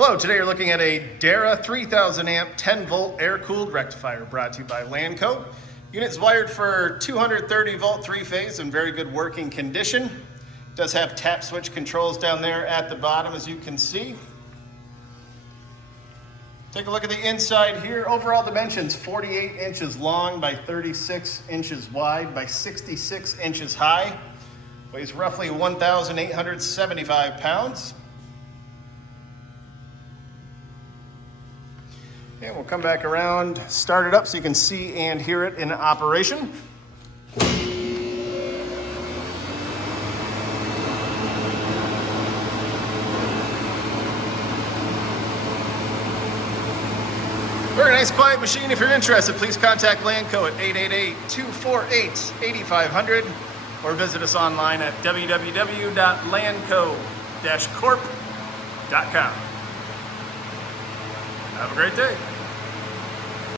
Hello, today you're looking at a Darrah 3000 amp 10 volt air-cooled rectifier brought to you by Lanco. Unit's wired for 230 volt 3-phase in very good working condition. It does have tap switch controls down there at the bottom, as you can see. Take a look at the inside here. Overall dimensions 48 inches long by 36 inches wide by 66 inches high. Weighs roughly 1,875 pounds. And we'll come back around, start it up so you can see and hear it in operation. Very nice, quiet machine. If you're interested, please contact Lanco at 888-248-8500 or visit us online at www.lanco-corp.com. Have a great day.